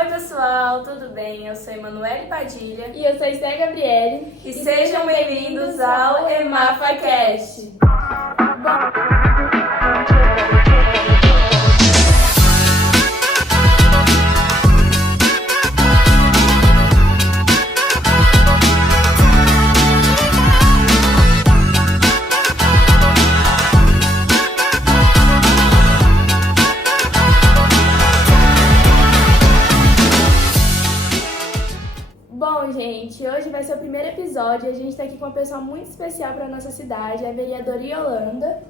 Oi pessoal, tudo bem? Eu sou Emanuele Padilha e eu sou Esté Gabriele e sejam bem-vindos ao EMAFAcast. Bom, gente, hoje vai ser o primeiro episódio e a gente está aqui com uma pessoa muito especial para a nossa cidade, a vereadora Yolanda.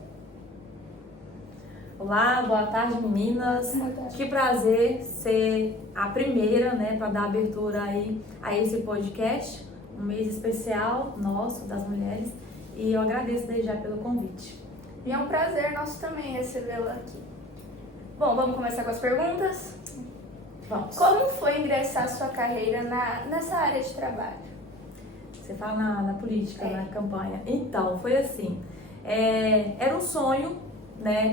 Olá, boa tarde, meninas. Boa tarde. Que prazer ser a primeira, para dar abertura aí a esse podcast, um mês especial nosso, das mulheres, e eu agradeço desde já pelo convite. E é um prazer nosso também recebê-la aqui. Bom, vamos começar com as perguntas? Vamos. Como foi ingressar a sua carreira nessa área de trabalho? Você fala na política, na campanha. Então, foi assim, era um sonho,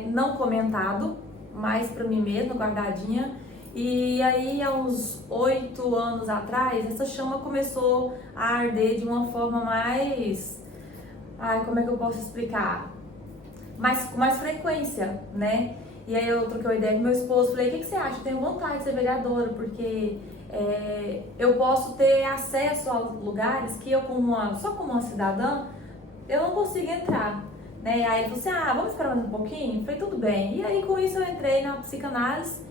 não comentado, mas para mim mesma, guardadinha. E aí, há uns 8 anos atrás, essa chama começou a arder de uma forma mais... como é que eu posso explicar? Com mais frequência, E aí eu troquei uma ideia com meu esposo, falei, o que você acha? Eu tenho vontade de ser vereadora, porque eu posso ter acesso a lugares que eu, só como uma cidadã, eu não consigo entrar. Aí ele falou assim, vamos esperar mais um pouquinho? Eu falei, tudo bem. E aí com isso eu entrei na psicanálise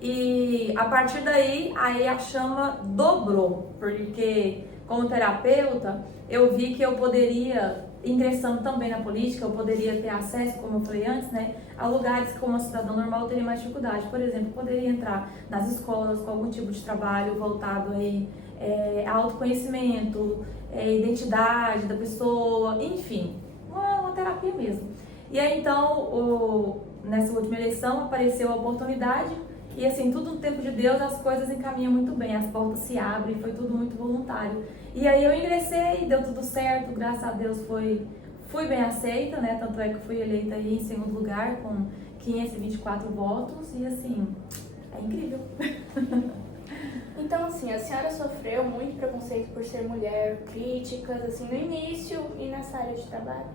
e a partir daí a chama dobrou, porque como terapeuta eu vi que eu poderia, ingressando também na política, eu poderia ter acesso, como eu falei antes, a lugares que como cidadão normal eu teria mais dificuldade. Por exemplo, poderia entrar nas escolas com algum tipo de trabalho voltado aí, a autoconhecimento, identidade da pessoa, enfim, uma terapia mesmo. E aí então, nessa última eleição apareceu a oportunidade e assim, tudo no tempo de Deus, as coisas encaminham muito bem, as portas se abrem, foi tudo muito voluntário. E aí eu ingressei, deu tudo certo, graças a Deus fui bem aceita, tanto é que fui eleita aí em segundo lugar com 524 votos e assim, é incrível. Então assim, a senhora sofreu muito preconceito por ser mulher, críticas assim no início e nessa área de trabalho?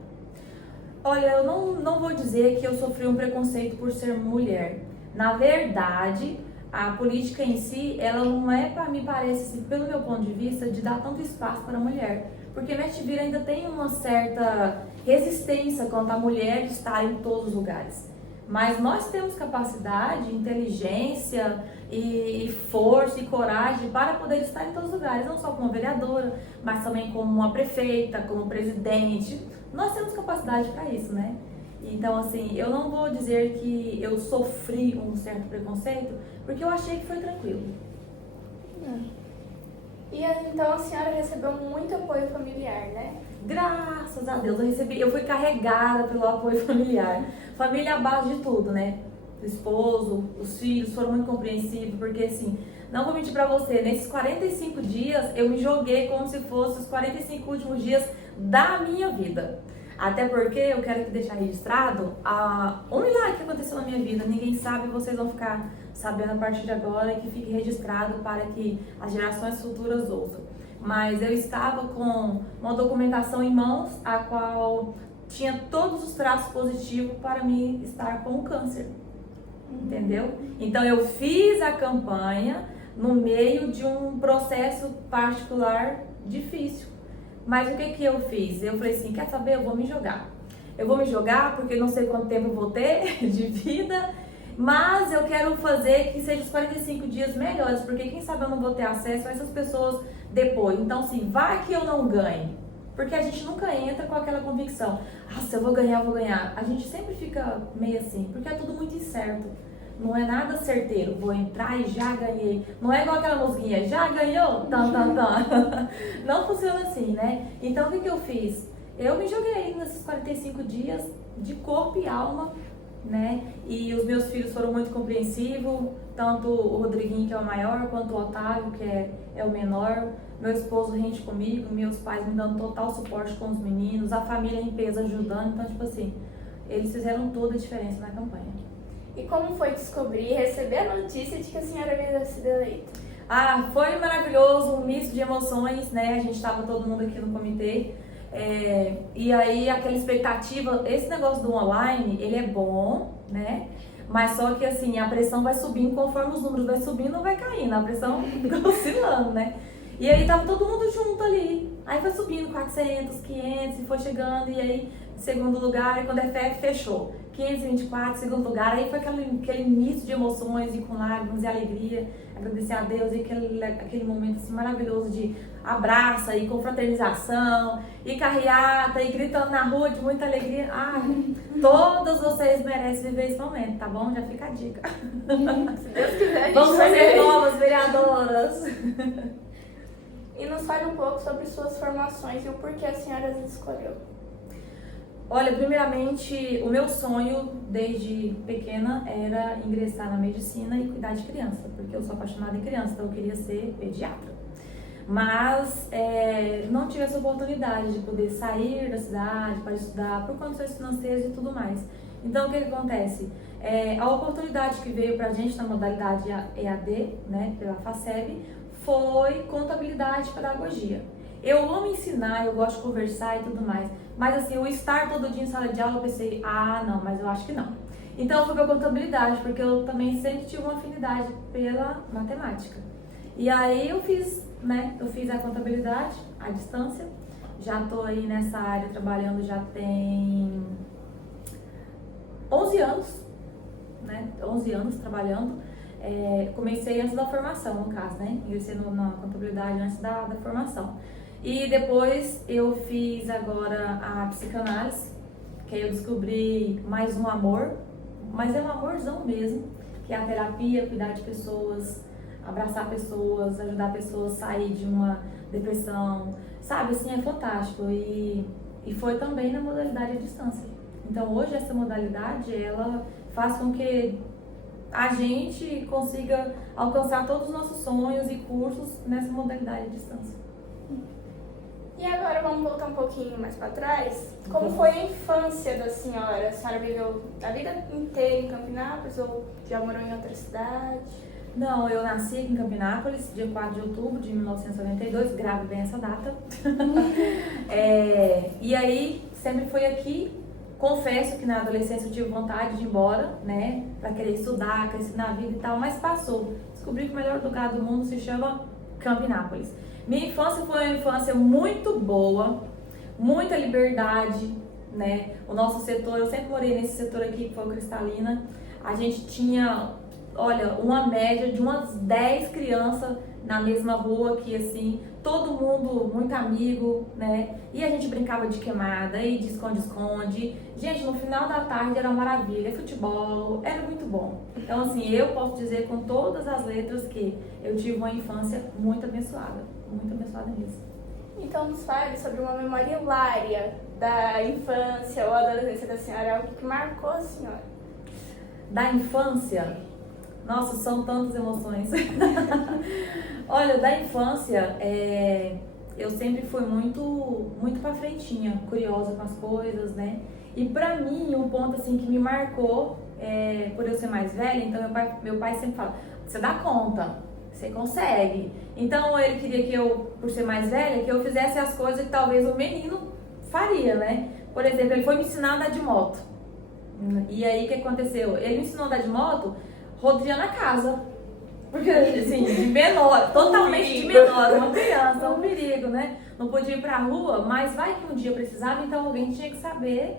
Olha, eu não vou dizer que eu sofri um preconceito por ser mulher. Na verdade, a política em si, ela não é, me parece, pelo meu ponto de vista, de dar tanto espaço para a mulher. Porque Metivira ainda tem uma certa resistência quanto à mulher estar em todos os lugares. Mas nós temos capacidade, inteligência e força e coragem para poder estar em todos os lugares. Não só como vereadora, mas também como uma prefeita, como presidente. Nós temos capacidade para isso, Então, assim, eu não vou dizer que eu sofri um certo preconceito, porque eu achei que foi tranquilo. E então a senhora recebeu muito apoio familiar, Graças a Deus, eu fui carregada pelo apoio familiar. Família é a base de tudo, O esposo, os filhos foram muito compreensivos, porque assim, não vou mentir pra você, nesses 45 dias eu me joguei como se fossem os 45 últimos dias da minha vida. Até porque eu quero que deixar registrado um milagre que aconteceu na minha vida. Ninguém sabe, vocês vão ficar sabendo a partir de agora e que fique registrado para que as gerações futuras ouçam. Mas eu estava com uma documentação em mãos, a qual tinha todos os traços positivos para mim estar com o câncer. Entendeu? Então eu fiz a campanha no meio de um processo particular difícil. Mas o que eu fiz? Eu falei assim, quer saber? Eu vou me jogar. Eu vou me jogar porque não sei quanto tempo eu vou ter de vida, mas eu quero fazer que sejam os 45 dias melhores, porque quem sabe eu não vou ter acesso a essas pessoas depois. Então, assim, vai que eu não ganhe. Porque a gente nunca entra com aquela convicção, se eu vou ganhar, eu vou ganhar. A gente sempre fica meio assim, porque é tudo muito incerto. Não é nada certeiro, vou entrar e já ganhei. Não é igual aquela musiquinha, já ganhou? Tan, tan, tan. Não funciona assim, Então, o que eu fiz? Eu me joguei nesses 45 dias de corpo e alma, E os meus filhos foram muito compreensivos, tanto o Rodriguinho, que é o maior, quanto o Otávio, que é o menor. Meu esposo rende comigo, meus pais me dando total suporte com os meninos, a família em peso ajudando. Então, tipo assim, eles fizeram toda a diferença na campanha. E como foi descobrir e receber a notícia de que a senhora havia sido eleita? Foi maravilhoso, um misto de emoções, né? A gente estava todo mundo aqui no comitê. E aí aquela expectativa, esse negócio do online, ele é bom, né? Mas só que assim, a pressão vai subindo conforme os números vai subindo, vai caindo, a pressão fica oscilando, né? E aí tava todo mundo junto ali, aí foi subindo 400, 500 e foi chegando, e aí segundo lugar, e quando é fé, fechou. 524, segundo lugar, aí foi aquele misto de emoções e com lágrimas e alegria, agradecer a Deus e aquele momento assim, maravilhoso de abraça e confraternização e carreata e gritando na rua de muita alegria. Todos vocês merecem viver esse momento, tá bom? Já fica a dica. Se Deus quiser, a gente Vamos vai fazer ver. novas vereadoras. E nos fale um pouco sobre suas formações e o porquê a senhora as escolheu. Olha, primeiramente, o meu sonho desde pequena era ingressar na medicina e cuidar de criança, porque eu sou apaixonada em criança, então eu queria ser pediatra. Mas não tive essa oportunidade de poder sair da cidade para estudar por condições financeiras e tudo mais. Então, o que acontece? A oportunidade que veio para a gente na modalidade EAD, né, pela FACEB, foi contabilidade e pedagogia. Eu amo ensinar, eu gosto de conversar e tudo mais, mas assim, o estar todo dia em sala de aula, eu pensei, não, mas eu acho que não. Então eu fui para contabilidade, porque eu também sempre tive uma afinidade pela matemática. E aí eu fiz a contabilidade à distância, já estou aí nessa área trabalhando já tem 11 anos, né? 11 anos trabalhando. Comecei antes da formação, no caso, né? Ingressei na contabilidade antes da formação. E depois eu fiz agora a psicanálise, que aí eu descobri mais um amor, mas é um amorzão mesmo, que é a terapia, cuidar de pessoas, abraçar pessoas, ajudar pessoas a sair de uma depressão, sabe? Assim, é fantástico. E foi também na modalidade à distância. Então hoje essa modalidade, ela faz com que a gente consiga alcançar todos os nossos sonhos e cursos nessa modalidade à distância. E agora vamos voltar um pouquinho mais para trás. Como foi a infância da senhora? A senhora viveu a vida inteira em Campinápolis ou já morou em outra cidade? Não, eu nasci aqui em Campinápolis, dia 4 de outubro de 1992, grave bem essa data. E aí, sempre fui aqui. Confesso que na adolescência eu tive vontade de ir embora, né, pra querer estudar, crescer na vida e tal, mas passou. Descobri que o melhor lugar do mundo se chama Campinápolis. Minha infância foi uma infância muito boa, muita liberdade, né? O nosso setor, eu sempre morei nesse setor aqui, que foi o Cristalina. A gente tinha, olha, uma média de umas 10 crianças na mesma rua aqui, assim, todo mundo muito amigo, né? E a gente brincava de queimada e de esconde-esconde. Gente, no final da tarde era uma maravilha, futebol, era muito bom. Então, assim, eu posso dizer com todas as letras que eu tive uma infância muito abençoada mesmo. Então nos fale sobre uma memória hilária da infância ou adolescência da senhora, algo que marcou a senhora. Da infância? Nossa, são tantas emoções. Olha, da infância, eu sempre fui muito pra frentinha, curiosa com as coisas, né? E pra mim, um ponto assim que me marcou, por eu ser mais velha, então meu pai sempre fala, você dá conta, você consegue. Então ele queria que eu, por ser mais velha, que eu fizesse as coisas que talvez o menino faria, né? Por exemplo, ele foi me ensinar a andar de moto. E aí o que aconteceu? Ele me ensinou a andar de moto rodeando a casa. Porque, assim, de menor, totalmente de menor, uma criança, um perigo, né? Não podia ir pra rua, mas vai que um dia precisava, então alguém tinha que saber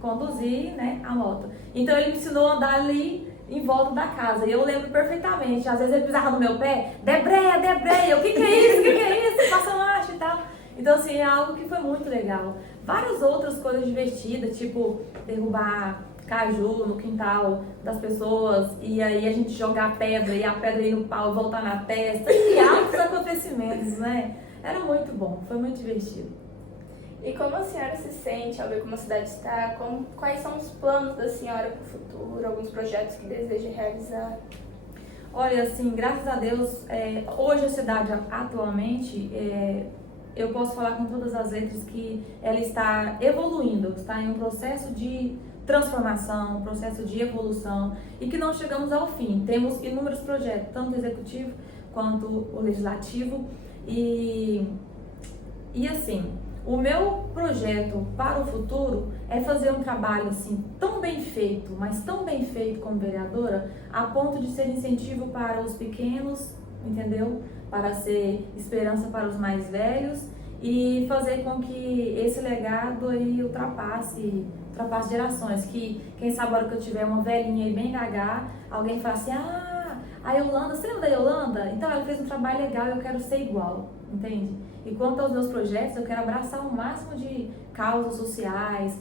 conduzir, né, a moto. Então ele me ensinou a andar ali em volta da casa. E eu lembro perfeitamente, às vezes ele pisava no meu pé, debreia, o que é isso? Passa marcha e tal. Então, assim, é algo que foi muito legal. Várias outras coisas divertidas, tipo derrubar caju no quintal das pessoas e aí a gente jogar pedra e a pedra ir no pau e voltar na testa. E altos acontecimentos, né? Era muito bom, foi muito divertido. E como a senhora se sente ao ver como a cidade está? Quais são os planos da senhora para o futuro? Alguns projetos que deseja realizar? Olha, assim, graças a Deus, hoje a cidade atualmente, eu posso falar com todas as letras que ela está evoluindo, está em um processo de transformação, um processo de evolução e que não chegamos ao fim. Temos inúmeros projetos, tanto executivo quanto o legislativo. E assim, o meu projeto para o futuro é fazer um trabalho assim tão bem feito, mas tão bem feito como vereadora, a ponto de ser incentivo para os pequenos, entendeu? Para ser esperança para os mais velhos e fazer com que esse legado aí ultrapasse gerações. Que quem sabe a hora que eu tiver uma velhinha aí bem gaga, alguém fala assim, a Yolanda, você lembra da Yolanda? Então ela fez um trabalho legal e eu quero ser igual, entende? E quanto aos meus projetos, eu quero abraçar o máximo de causas sociais,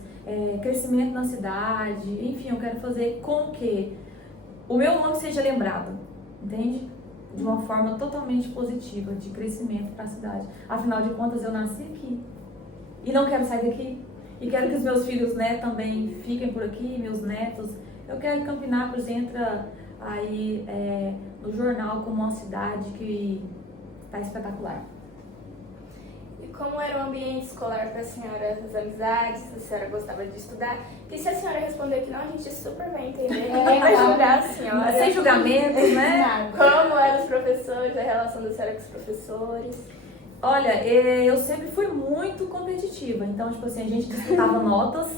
crescimento na cidade, enfim, eu quero fazer com que o meu nome seja lembrado, entende? De uma forma totalmente positiva, de crescimento para a cidade. Afinal de contas, eu nasci aqui e não quero sair daqui. E quero que os meus filhos, né, também fiquem por aqui, meus netos. Eu quero que Campinápolis entra aí no jornal como uma cidade que está espetacular. E como era o ambiente escolar para a senhora, as amizades, se a senhora gostava de estudar? E se a senhora responder que não, a gente super vai entender. Vai julgar a senhora. Sem julgamentos, né? Como eram os professores, a relação da senhora com os professores? Olha, eu sempre fui muito competitiva. Então, tipo assim, a gente disputava notas,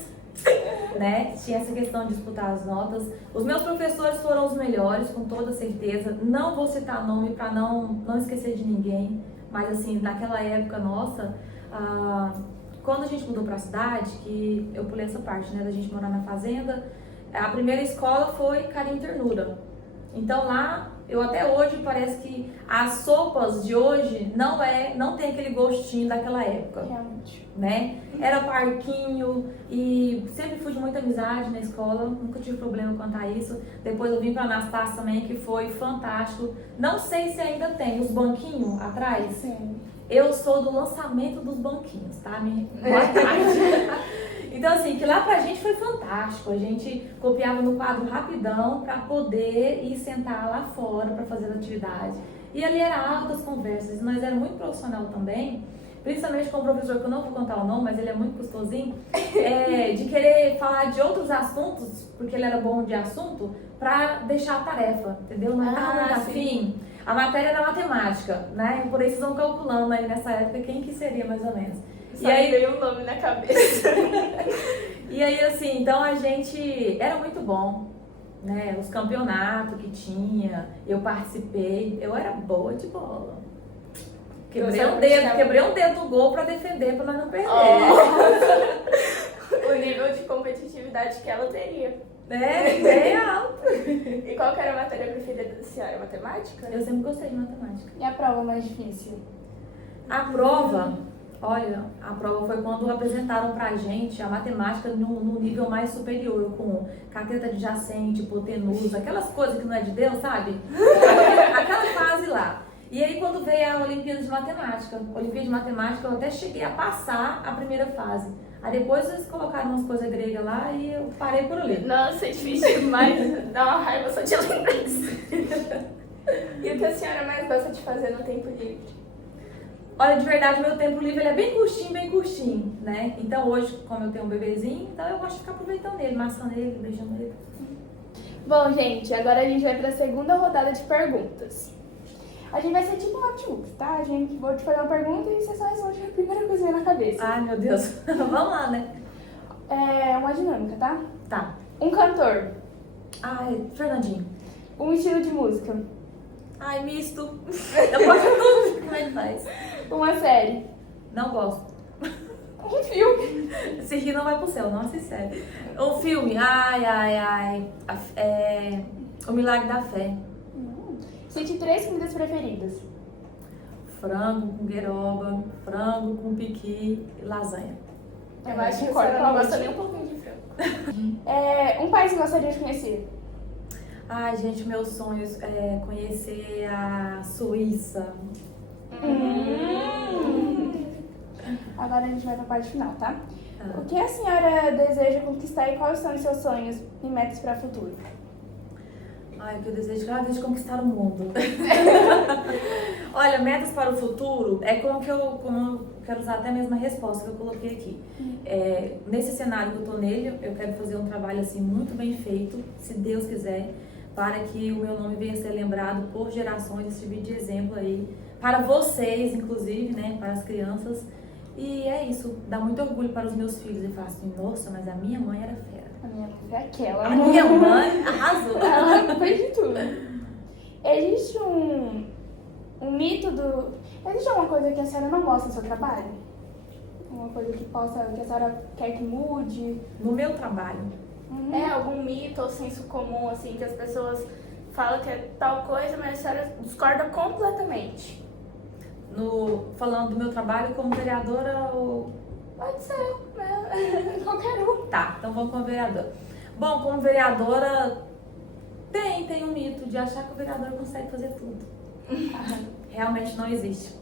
né? Tinha essa questão de disputar as notas. Os meus professores foram os melhores, com toda certeza. Não vou citar nome para não esquecer de ninguém. Mas assim, naquela época nossa, quando a gente mudou para a cidade, que eu pulei essa parte, né, da gente morar na fazenda, a primeira escola foi Carinho e Ternura. Então lá, eu até hoje parece que as sopas de hoje não tem aquele gostinho daquela época. Realmente. Né? Era parquinho e sempre fui de muita amizade na escola, nunca tive problema quanto a isso. Depois eu vim para Anastácio também, que foi fantástico. Não sei se ainda tem os banquinhos atrás. Sim. Eu sou do lançamento dos banquinhos, tá? Boa tarde. Então assim, que lá pra gente foi fantástico. A gente copiava no quadro rapidão para poder ir sentar lá fora para fazer a atividade. E ali era altas conversas, nós era muito profissional também. Principalmente com o professor, que eu não vou contar o nome, mas ele é muito custosinho, de querer falar de outros assuntos, porque ele era bom de assunto, pra deixar a tarefa, entendeu? Não estava muito afim. A matéria era matemática, né? Por aí vocês vão calculando aí nessa época quem que seria mais ou menos. Só e aí veio um nome na cabeça. E aí, assim, então a gente era muito bom, né? Os campeonatos que tinha, eu participei, eu era boa de bola. Quebrei um dedo no gol pra defender, pra nós não perder. O nível de competitividade que ela teria. Bem alto. E qual que era a matéria preferida da senhora? Matemática? Eu sempre gostei de matemática. E a prova mais difícil? A prova, olha, a prova foi quando apresentaram pra gente a matemática no nível mais superior, com cateta adjacente, hipotenusa, aquelas coisas que não é de Deus, sabe? Aquela fase lá. E aí quando veio a Olimpíada de Matemática, eu até cheguei a passar a primeira fase. Aí depois eles colocaram umas coisas gregas lá e eu parei por ali. Nossa, é difícil demais, dá uma raiva só de lembrar disso. E o que a senhora mais gosta de fazer no tempo livre? Olha, de verdade, meu tempo livre ele é bem curtinho, né? Então hoje, como eu tenho um bebezinho, então eu gosto de ficar aproveitando ele, maçando ele, beijando ele. Bom, gente, agora a gente vai para a segunda rodada de perguntas. A gente vai ser tipo um Raptbooks, tá? Vou te fazer uma pergunta e você só responde a primeira coisa que vem na cabeça. Ai, meu Deus. Vamos lá, né? É uma dinâmica, tá? Tá. Um cantor. Ai, Fernandinho. Um estilo de música. Ai, misto. Eu gosto de tudo. Como é que faz? Uma série. Não gosto. Um filme. Esse rir não vai pro céu, não, sincero. Um filme. O Milagre da Fé. Cite 3 comidas preferidas. Frango com gueroba, frango com piqui e lasanha. Eu acho que a senhora não gosta nem um pouquinho de frango. Um país que gostaria de conhecer. Ai, gente, meus sonhos é conhecer a Suíça. Agora a gente vai para a parte final, tá? O que a senhora deseja conquistar e quais são os seus sonhos e metas para o futuro? Ai, o que eu desejo cada vez conquistar o mundo. Olha, metas para o futuro é como eu quero usar até a mesma resposta que eu coloquei aqui. Nesse cenário que eu tô nele, eu quero fazer um trabalho assim muito bem feito, se Deus quiser, para que o meu nome venha a ser lembrado por gerações e servir de exemplo aí para vocês, inclusive, né, para as crianças. E é isso, dá muito orgulho para os meus filhos e falar assim, nossa, mas a minha mãe era fera. A minha mãe foi aquela. A minha mãe arrasou. Ela fez de tudo. Existe um mito do... Existe alguma coisa que a senhora não gosta do seu trabalho? Uma coisa que a senhora quer que mude? No meu trabalho. É algum mito ou senso comum, assim, que as pessoas falam que é tal coisa, mas a senhora discorda completamente? Falando do meu trabalho como vereadora ou... Pode ser, né? Qualquer um. Tá, então vamos como vereadora. Bom, como vereadora, tem um mito de achar que o vereador consegue fazer tudo. Realmente não existe.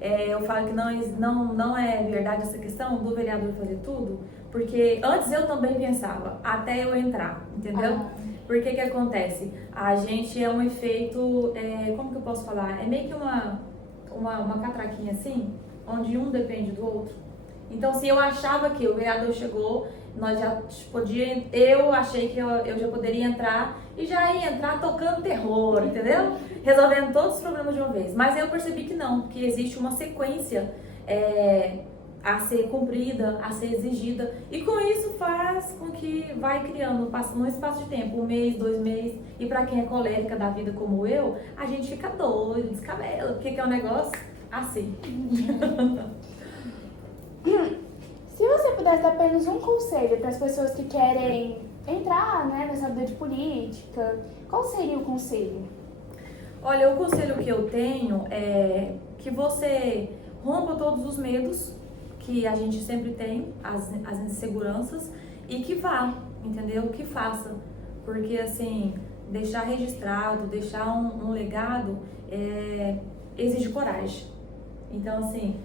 Eu falo que não é verdade essa questão do vereador fazer tudo, porque antes eu também pensava, até eu entrar, entendeu? Porque que acontece? A gente é um efeito, como que eu posso falar? É meio que uma catraquinha assim, onde um depende do outro. Então, se eu achava que o vereador chegou, eu achei que eu já poderia entrar e já ia entrar tocando terror, entendeu? Resolvendo todos os problemas de uma vez. Mas eu percebi que não, que existe uma sequência a ser cumprida, a ser exigida. E com isso faz com que vai criando, num espaço de tempo, 1 mês, 2 meses. E para quem é colérica da vida como eu, a gente fica doido, descabela. Porque que é um negócio assim. Se você pudesse dar apenas um conselho para as pessoas que querem entrar, né, nessa vida de política, qual seria o conselho? Olha, o conselho que eu tenho é que você rompa todos os medos que a gente sempre tem, as inseguranças, e que vá, entendeu? Que faça. Porque, assim, deixar registrado, deixar um legado, exige coragem. Então, assim,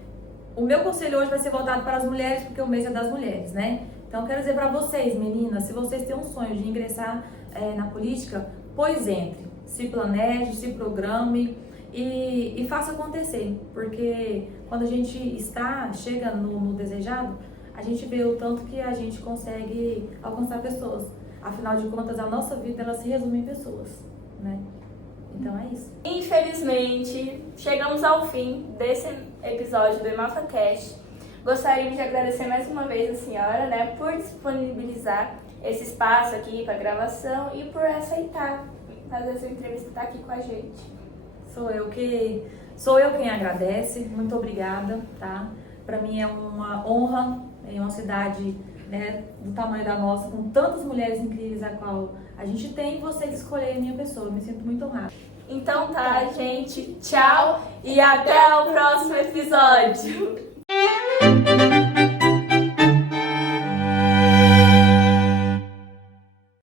o meu conselho hoje vai ser voltado para as mulheres, porque o mês é das mulheres, né? Então, eu quero dizer para vocês, meninas, se vocês têm um sonho de ingressar na política, pois entre, se planeje, se programe e faça acontecer. Porque quando a gente chega no desejado, a gente vê o tanto que a gente consegue alcançar pessoas. Afinal de contas, a nossa vida, ela se resume em pessoas, né? Então é isso. Infelizmente, chegamos ao fim desse episódio do EmafaCast. Gostaria de agradecer mais uma vez a senhora, né, por disponibilizar esse espaço aqui para gravação e por aceitar fazer essa entrevista e estar aqui com a gente. Sou eu quem agradece. Muito obrigada, tá? Para mim é uma honra em uma cidade, né, do tamanho da nossa, com tantas mulheres incríveis a qual a gente tem, vocês escolherem a minha pessoa. Eu me sinto muito honrada. Então tá, gente. Tchau e até o próximo episódio.